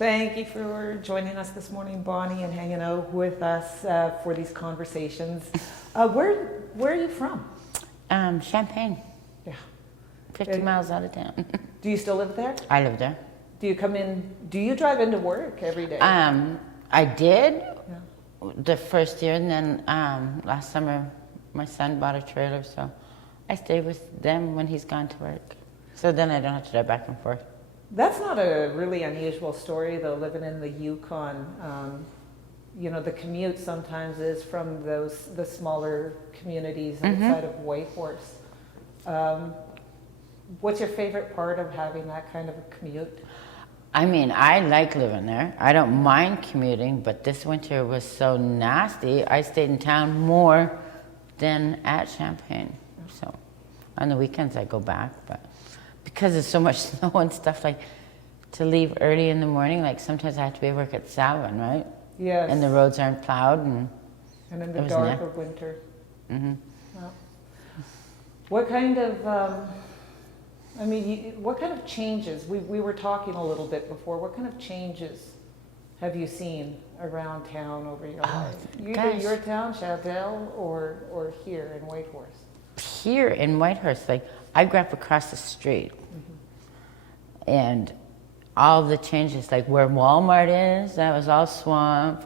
Thank you for joining us this morning, Bonnie, and hanging out with us for these conversations. Where are you from? Champagne. Yeah. 50 miles out of town. Do you still live there? I live there. Do you drive into work every day? I did the first year, and then last summer my son bought a trailer, so I stay with them when he's gone to work. So then I don't have to drive back and forth. That's not a really unusual story, though, living in the Yukon. The commute sometimes is from the smaller communities outside of Whitehorse. What's your favorite part of having that kind of a commute? I mean, I like living there. I don't mind commuting, but this winter was so nasty. I stayed in town more than at Champagne. So on the weekends I go back, but because there's so much snow and stuff, like to leave early in the morning, like sometimes I have to be at work at 7, right? Yes. And the roads aren't plowed. And in the dark of winter. Mm-hmm. Well, what kind of, what kind of changes, we were talking a little bit before, what kind of changes have you seen around town over your life? Either your town, Chapel, or here in Whitehorse? Here in Whitehorse, like I grew up across the street, and all the changes, like where Walmart is, that was all swamp,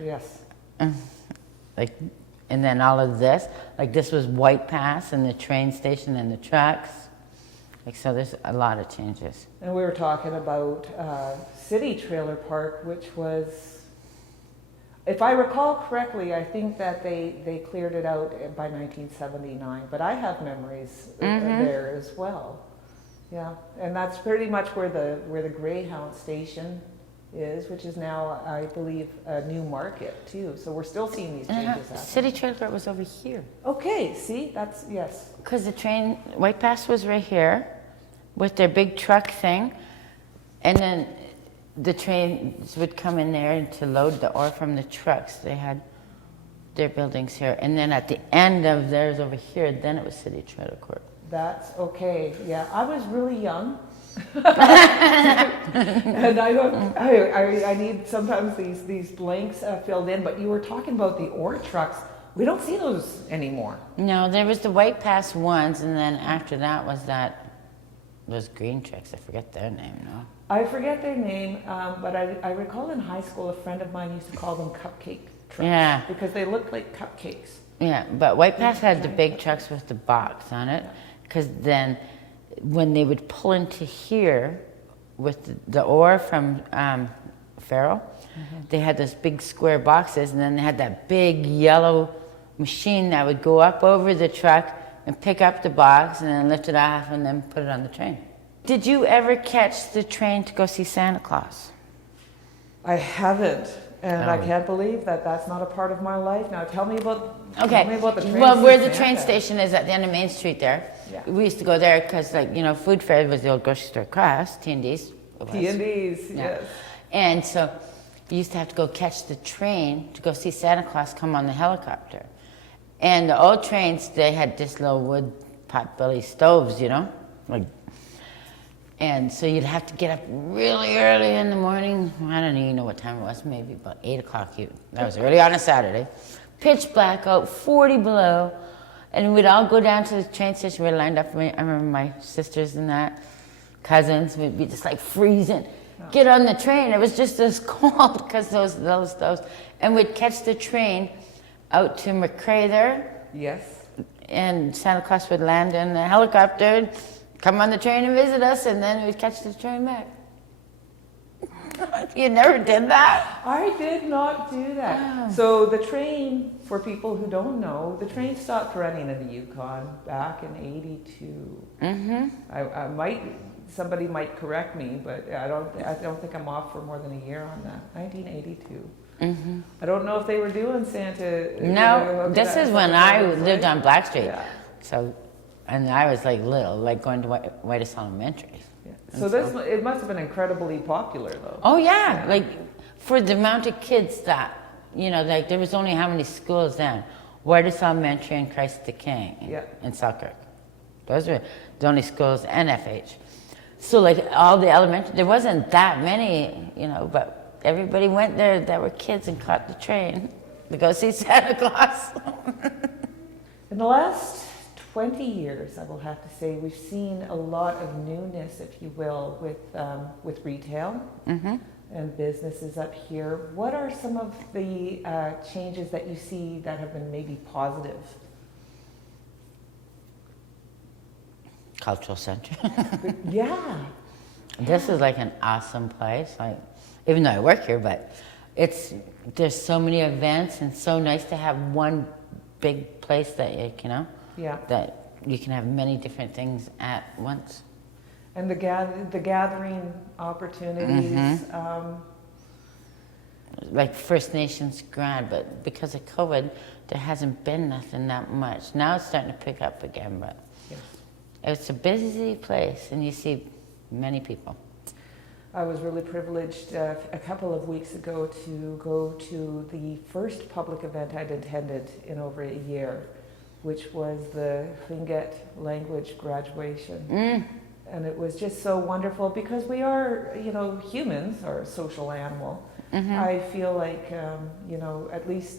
Yes. Like, and then all of this, like this was White Pass and the train station and the trucks. Like, so there's a lot of changes. And we were talking about City Trailer Park, which was, if I recall correctly, I think that they cleared it out by 1979, but I have memories there as well. Yeah, and that's pretty much where the Greyhound station is, which is now, I believe, a new market too. So we're still seeing these changes happen. City Trailer Park was over here. Okay, see, yes. Because the train, White Pass was right here with their big truck thing, and then the trains would come in there to load the ore from the trucks. They had their buildings here, and then at the end of theirs over here, then it was City Trailer Court. That's okay. Yeah, I was really young, and I need sometimes these blanks filled in. But you were talking about the ore trucks. We don't see those anymore. No, there was the White Pass ones, and then after that was those green trucks. I forget their name now. I forget their name, but I recall in high school a friend of mine used to call them cupcake trucks. Yeah. Because they looked like cupcakes. Yeah, but White Pass had the big trucks with the box on it, because then when they would pull into here with the ore from Farrell, they had those big square boxes, and then they had that big yellow machine that would go up over the truck and pick up the box and then lift it off and then put it on the train. Did you ever catch the train to go see Santa Claus? I haven't, and I can't believe that that's not a part of my life. Now tell me about the train. Well, where the train station is at the end of Main Street there. Yeah. We used to go there because, Food Fair was the old grocery store across, T&D's. T&D's, yes. And so you used to have to go catch the train to go see Santa Claus come on the helicopter. And the old trains, they had just little wood pot-belly stoves, and so you'd have to get up really early in the morning. I don't even know what time it was, maybe about 8 o'clock. That was early on a Saturday. Pitch black out, 40 below. And we'd all go down to the train station. We were lined up. I remember my sisters and cousins, we'd be just like freezing. Get on the train. It was just as cold because those little stoves. And we'd catch the train out to McCrae there. Yes. And Santa Claus would land in the helicopter, come on the train and visit us, and then we'd catch the train back. You never did that? I did not do that. So the train, for people who don't know, the train stopped running in the Yukon back in '82. Somebody might correct me, but I don't think I'm off for more than a year on that. 1982. I don't know if they were doing Santa. No, this is when I lived on Black Street. Yeah. So, and I was like little, like going to Whitest Elementary. Yeah. So it must have been incredibly popular, though. Oh yeah, like for the amount of kids that, like there was only how many schools then? Whitest Elementary and Christ the King in Selkirk. Those were the only schools, and FH. So like all the elementary, there wasn't that many, you know, but everybody went there that were kids and caught the train to go see Santa Claus. In the last 20 years, I will have to say, we've seen a lot of newness, if you will, with retail and businesses up here. What are some of the changes that you see that have been maybe positive? Cultural Center. Yeah. This is like an awesome place. Like, even though I work here, but there's so many events and so nice to have one big place that you know, that you can have many different things at once. And the gathering opportunities. Like First Nations grand, but because of COVID, there hasn't been nothing that much. Now it's starting to pick up again, but it's a busy place, and you see many people. I was really privileged a couple of weeks ago to go to the first public event I'd attended in over a year, which was the Tlingit language graduation. And it was just so wonderful because we are, you know, humans are a social animal. I feel like, you know, at least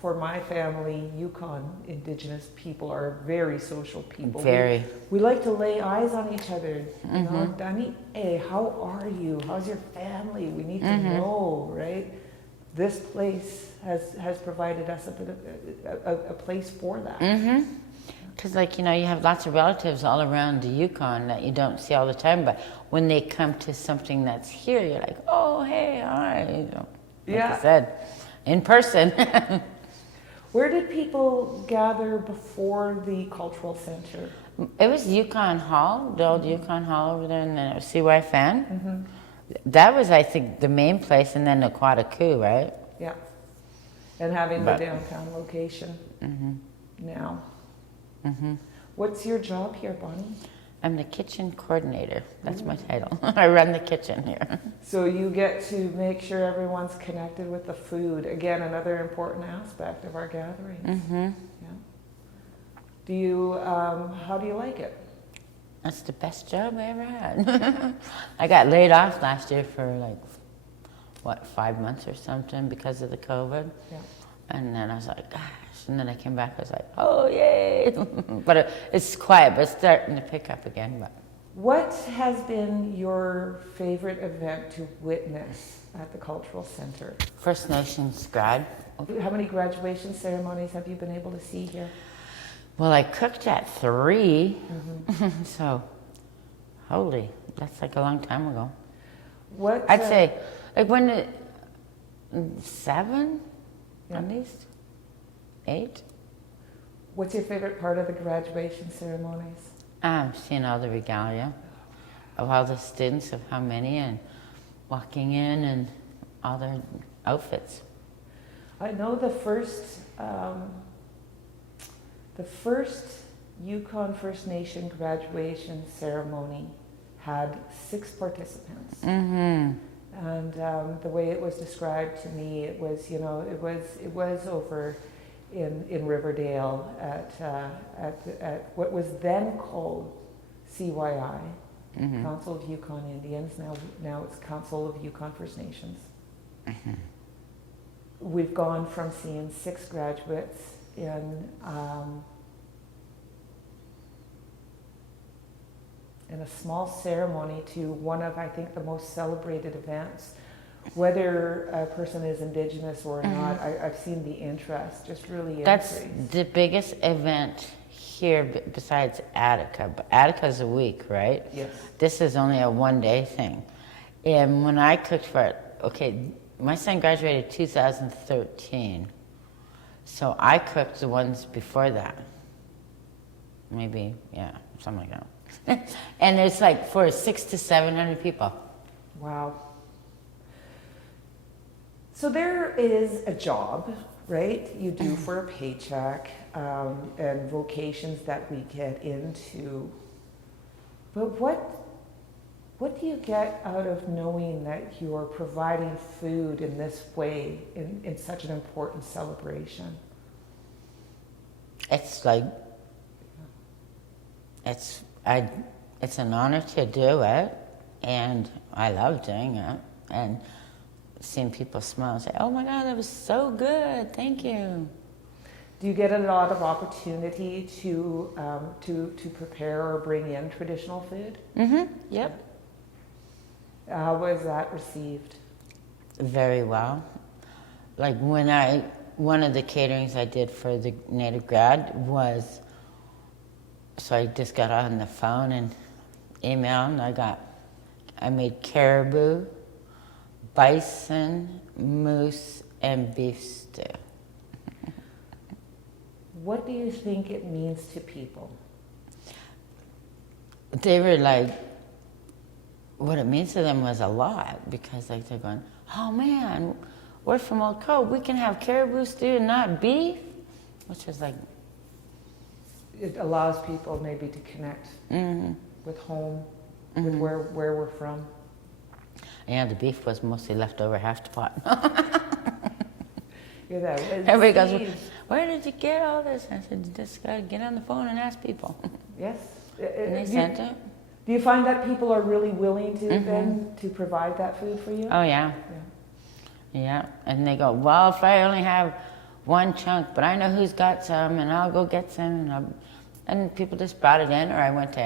for my family, Yukon Indigenous people are very social people. Very. We like to lay eyes on each other. You know, Dani, hey, how are you? How's your family? We need to know, right? This place has provided us a place for that. Because, like, you know, you have lots of relatives all around the Yukon that you don't see all the time, but when they come to something that's here, you're like, oh, hey, hi. You know, like I said, in person. Where did people gather before the cultural center? It was Yukon Hall, the old Yukon Hall over there, and then it was CY That was, I think, the main place, and then the Quadaku, right? Yeah. And having the downtown location now. What's your job here, Bonnie? I'm the kitchen coordinator. That's my title. I run the kitchen here. So you get to make sure everyone's connected with the food. Again, another important aspect of our gatherings. Yeah. Do you? How do you like it? That's the best job I ever had. I got laid off last year for like, 5 months or something because of the COVID. Yeah. And then I was like, gosh. And then I came back, I was like, oh, yay. But it's quiet, but it's starting to pick up again. But what has been your favorite event to witness at the Cultural Center? First Nations grad. How many graduation ceremonies have you been able to see here? Well, I cooked at 3. So, holy, that's like a long time ago. What? I'd say, like 7 at least. 8. What's your favorite part of the graduation ceremonies? Seeing all the regalia of all the students, of how many, and walking in and all their outfits. I know the first Yukon First Nation graduation ceremony had 6 participants. And the way it was described to me, it was, you know, it was over in Riverdale at what was then called CYI, Council of Yukon Indians. Now it's Council of Yukon First Nations. We've gone from seeing 6 graduates in a small ceremony to one of, I think, the most celebrated events. Whether a person is Indigenous or not, I've seen the interest just really increase. That's the biggest event here besides Attica. But Attica's a week, right? Yes. This is only a 1-day thing. And when I cooked for it, okay, my son graduated 2013. So I cooked the ones before that. Maybe, yeah, something like that. And it's like for 600 to 700 people. Wow. So there is a job, right, you do for a paycheck, and vocations that we get into. But what do you get out of knowing that you are providing food in this way in such an important celebration? It's like, it's an honor to do it, and I love doing it. And seeing people smile and say, "Oh my God, that was so good! Thank you." Do you get a lot of opportunity to prepare or bring in traditional food? Yep. How was that received? Very well. Like one of the caterings I did for the native grad was, so I just got on the phone and emailed, and I made caribou, bison, moose, and beef stew. What do you think it means to people? They were like, what it means to them was a lot, because like they're going, "Oh man, we're from Old Cove, we can have caribou stew and not beef," which was like, It allows people maybe to connect with home, with where we're from. yeah, the beef was mostly leftover half the pot. You're there. Everybody goes, "Where did you get all this?" I said, "You just gotta get on the phone and ask people." Yes. And they sent it. Do you find that people are really willing to then to provide that food for you? Oh yeah. Yeah, and they go, "Well, if I only have one chunk, but I know who's got some, and I'll go get some." And people just brought it in, or I went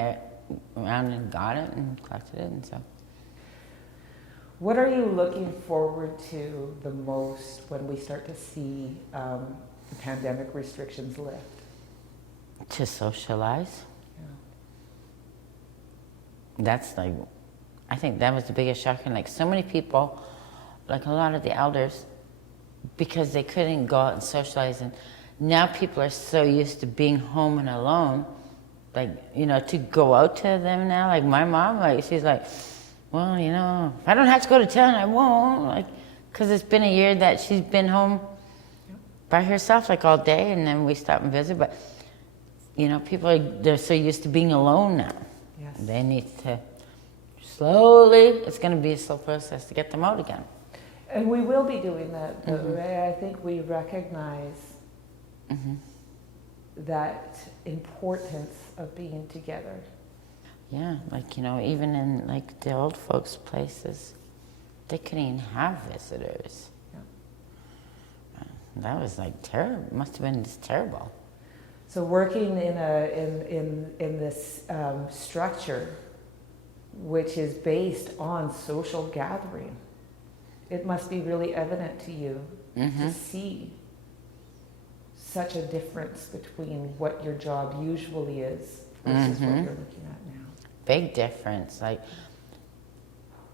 around and got it and collected it, and so. What are you looking forward to the most when we start to see the pandemic restrictions lift? To socialize. Yeah. That's like, I think that was the biggest shock. And like so many people, like a lot of the elders, because they couldn't go out and socialize, and now people are so used to being home and alone, like, you know, to go out to them now. Like my mom, like she's like, "Well, you know, if I don't have to go to town, I won't," like, because it's been a year that she's been home by herself like all day, and then we stop and visit. But you know, they're so used to being alone now. Yes. They need to slowly, it's going to be a slow process to get them out again. And we will be doing that. I think we recognize that importance of being together. Yeah, like, you know, even in like the old folks' places, they couldn't even have visitors. Yeah. That was like terrible. Must have been just terrible. So working in this structure, which is based on social gathering, it must be really evident to you to see such a difference between what your job usually is versus what you're looking at now. Big difference. Like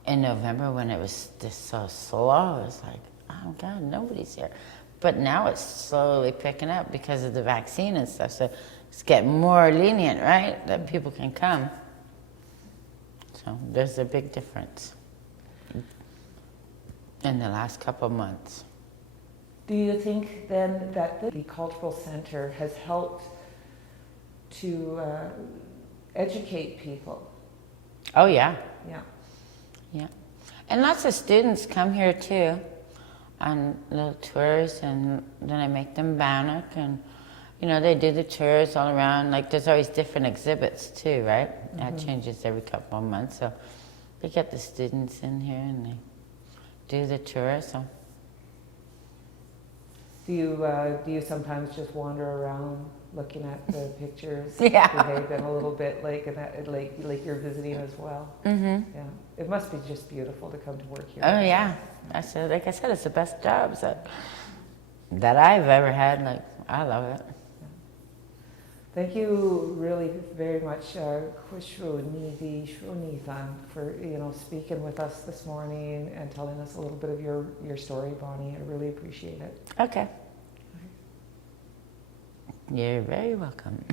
in November when it was just so slow, it was like, oh God, nobody's here. But now it's slowly picking up because of the vaccine and stuff. So it's getting more lenient, right? That people can come. So there's a big difference in the last couple of months. Do you think then that the cultural center has helped to educate people? Oh yeah. Yeah. Yeah. And lots of students come here too on little tours, and then I make them bannock, and you know, they do the tours all around. Like there's always different exhibits too, right? That changes every couple of months. So they get the students in here and they do the tour. So Do you sometimes just wander around looking at the pictures? Yeah. Behave them a little bit like you're visiting as well. Yeah. It must be just beautiful to come to work here. oh yeah, like I said, it's the best jobs that I've ever had. Like I love it. Thank you really very much, for speaking with us this morning and telling us a little bit of your story, Bonnie. I really appreciate it. Okay. You're very welcome.